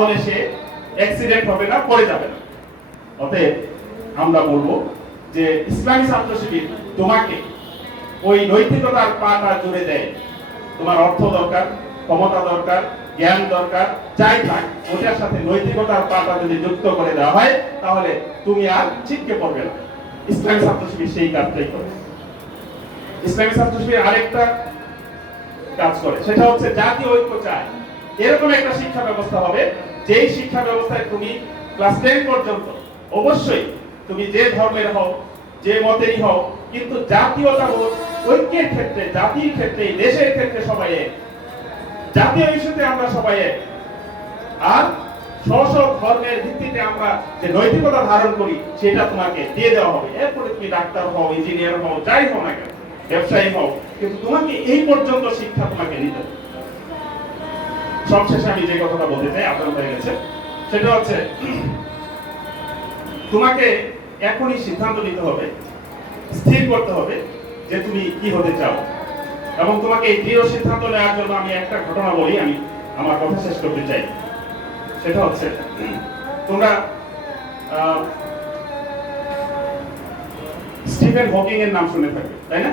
তাহলে সে অ্যাক্সিডেন্ট হবে না, পড়ে যাবে না। অতএব আমরা বলবো যে ইসলামী ছাত্র শিবির তোমাকে ওই নৈতিকতার পাটা জুড়ে দেয়। তোমার অর্থ দরকার, ক্ষমতা দরকার, জ্ঞান দরকার, যাই থাক ওটার সাথে নৈতিকতার পাটা যদি যুক্ত করে দেওয়া হয় তাহলে তুমি আর ছিটকে পড়বে না। ইসলামী ছাত্র শিবির সেই কাজটাই করে। ইসলামী ছাত্র শিবির আরেকটা কাজ করে, সেটা হচ্ছে জাতীয় ঐক্য চায়। এরকম একটা শিক্ষা ব্যবস্থা হবে যেই শিক্ষা ব্যবস্থায় তুমি ক্লাস 10 পর্যন্ত অবশ্যই তুমি যে ধর্মের হও, যে মতেরই হও, কিন্তু জাতীয়তাবোধ, ঐক্যের ক্ষেত্রে, জাতির ক্ষেত্রে, দেশের ক্ষেত্রে সবাই এক। জাতীয় ইস্যুতে আমরা সবাই এক। আর স্ব ধর্মের ভিত্তিতে আমরা যে নৈতিকতা ধারণ করি সেটা তোমাকে দিয়ে দেওয়া হবে। এরপরে তুমি ডাক্তার হও, ইঞ্জিনিয়ার হও, যাই হও না কেন, ব্যবসায়ী হও, কিন্তু তোমাকে এই পর্যন্ত শিক্ষা তোমাকে নিতে হবে। সবশেষে আমি যে কথাটা বলতে চাই, আপনার হয়ে গেছে, সেটা হচ্ছে তোমাকে এখনই সিদ্ধান্ত নিতে হবে, স্থির করতে হবে যে তুমি কি হতে চাও। এবং তোমাকে এই দৃঢ় সিদ্ধান্ত নেওয়ার জন্য আমি একটা ঘটনা বলি, আমি আমার কথা শেষ করতে চাই। সেটা হচ্ছে তোমরা স্টিফেন হকিং এর নাম শুনে থাকবে, তাই না?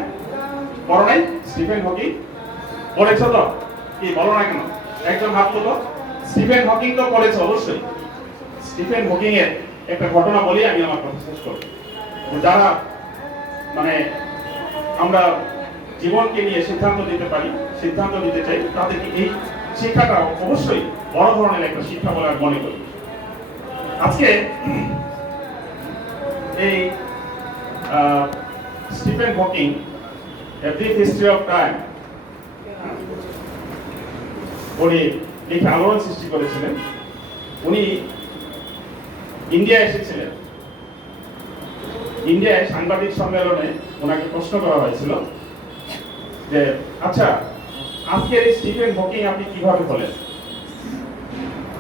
পড়ো নাই? স্টিফেন হকিং পড়েছো তো? কি বলো না কেন? একজন হাত তোলো। স্টিফেন হকিং তো পড়েছো অবশ্যই। স্টিফেন হকিং এর একটা ঘটনা বলি, আমি আমার কথা শেষ করব। যারা মানে আমরা জীবনকে নিয়ে সিদ্ধান্ত নিতে পারি, সিদ্ধান্ত নিতে চাই, তাদেরকে এই শিক্ষাটা অবশ্যই বড় ধরনের একটা শিক্ষা বলে আমি মনে করি। আজকে এই Stephen Hawking a brief history of time উনি লিখে আলোড়ন সৃষ্টি করেছিলেন। উনি ইন্ডিয়ায় এসেছিলেন। ইন্ডিয়ায় সাংবাদিক সম্মেলনে ওনাকে প্রশ্ন করা হয়েছিল যে আচ্ছা, আজকের এই স্টিফেন হকিং আপনি কিভাবে হলেন?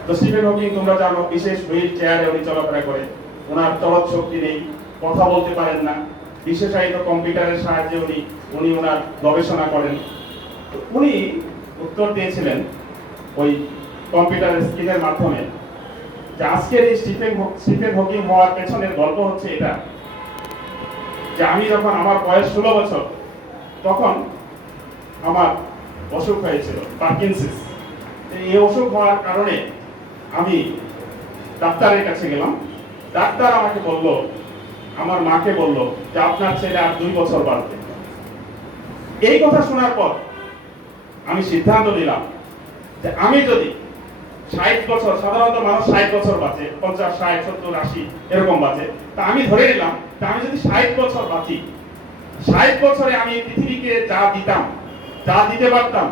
তো স্টিফেন হকিং তোমরা জানো, বিশেষ হুইল চেয়ারে উনি চলাফেরা করে, ওনার চলৎ শক্তি নেই, কথা বলতে পারেন না, বিশেষায়িত কম্পিউটারের সাহায্যে উনি ওনার গবেষণা করেন। উনি উত্তর দিয়েছিলেন ওই কম্পিউটারের স্ক্রিনের মাধ্যমে যে আজকের এই স্টিফেন হকিং হওয়ার পেছনের গল্প হচ্ছে এটা যে আমি যখন আমার বয়স 16 বছর তখন আমার অসুখ হয়েছিল, পার্কিনসন্স। এই অসুখ হওয়ার কারণে আমি ডাক্তারের কাছে গেলাম। ডাক্তার আমাকে বলল, আমার মাকে বলল যে আপনার ছেলে আর 2 বছর বাঁচবে। এই কথা শোনার পর আমি সিদ্ধান্ত নিলাম যে আমি যদি 60 বছর, সাধারণত মানুষ 60 বছর বাঁচে, 50, 60, 70, 80 এরকম বাঁচে, তা আমি ধরে নিলাম যে আমি যদি 60 বছর বাঁচি, 60 বছরে আমি পৃথিবীকে যা দিতাম, যা দিতে পারতাম,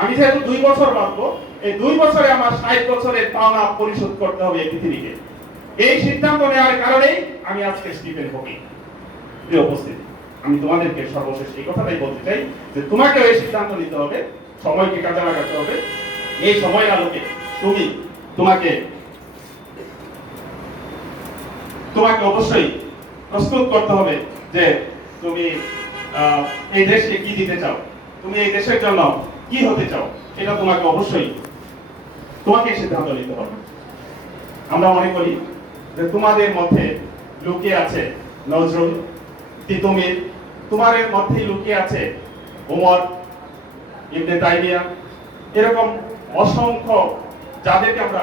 আমি যেহেতু 2 বছর বাঁচবো, এই 2 বছরে আমার 60 বছরের পাওনা পরিশোধ করতে হবে এই পৃথিবীকে। এই সিদ্ধান্ত নেওয়ার কারণেই আমি আজকে স্টিফেন হকিং। প্রিয় উপস্থিতি, আমি তোমাদেরকে সর্বশেষ এই কথাটাই বলতে চাই যে তোমাকে এই সিদ্ধান্ত নিতে হবে, সময়কে কাজে লাগাতে হবে। এই সময়ের আলোকে তোমাকে অবশ্যই প্রস্তুত করতে হবে যে তুমি এই দেশকে কি দিতে চাও, তুমি এই দেশের জন্য কি হতে চাও, এটা তোমাকে অবশ্যই সিদ্ধান্ত নিতে হবে। আমরা মনে করি যে তোমাদের মধ্যে লুকিয়ে আছে নজরুল, তিতুমির, তোমাদের মধ্যেই লুকিয়ে আছে ওমর, ইবনে তাইমিয়া, এরকম অসংখ্য যাদেরকে আমরা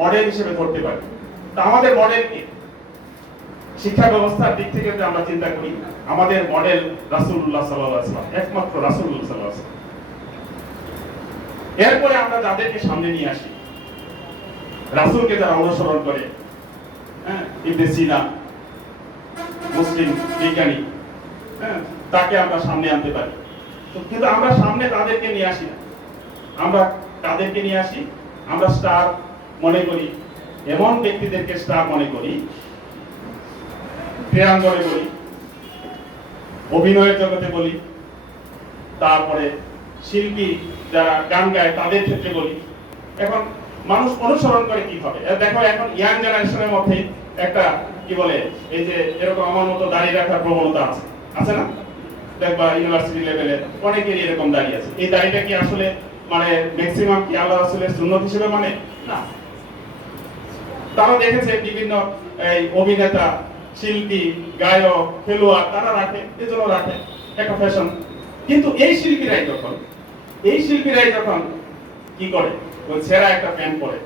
মডেল হিসেবে ধরতে পারি। তা আমাদের মডেল কি? শিক্ষা ব্যবস্থার দিক থেকে যদি আমরা চিন্তা করি, আমাদের মডেল রাসূলুল্লাহ সাল্লাল্লাহু আলাইহি ওয়াসাল্লাম, একমাত্র রাসূলুল্লাহ সাল্লাল্লাহু আলাইহি ওয়াসাল্লাম। এরপরে আমরা যাদেরকে সামনে নিয়ে আসি, রাসূলকে যারা অনুসরণ করে, ইবনে সিনা, মুসলিম বিজ্ঞানী, তাকে আমরা সামনে আনতে পারি। কিন্তু আমরা সামনে তাদেরকে নিয়ে আসি না। আমরা তাদেরকে নিয়ে আসি, আমরা স্টার মনে করি, এমন ব্যক্তিদেরকে স্টার মনে করি, ক্রীড়াঙ্গনে বলি, অভিনয়ের জগতে বলি, তারপরে শিল্পী যারা গান গায় তাদের ক্ষেত্রে বলি। এখন মানুষ অনুসরণ করে কিভাবে? দেখো এখন ইয়াং জেনারেশনের মধ্যে একটা কি বলে, এই যে এরকম আমার মতো দাঁড়িয়ে রাখার প্রবণতা আছে না? দেখবা ইউনিভার্সিটি লেভেলে অনেকেরই এরকম দাঁড়িয়ে আছে। এই দাড়িটা কি আসলে মানে ম্যাক্সিমাম কি আল্লাহ রাসূলের সুন্নাত হিসেবে মানে? না। তারা দেখেছে বিভিন্ন এই অভিনেতা, শিল্পী, গায়ক, খেলোয়াড় তারা রাখে, এজন্য রাখে একটা ফ্যাশন। কিন্তু এই শিল্পীরাই যখন কি করে, ওই ছেঁড়া একটা প্যান্ট পরে,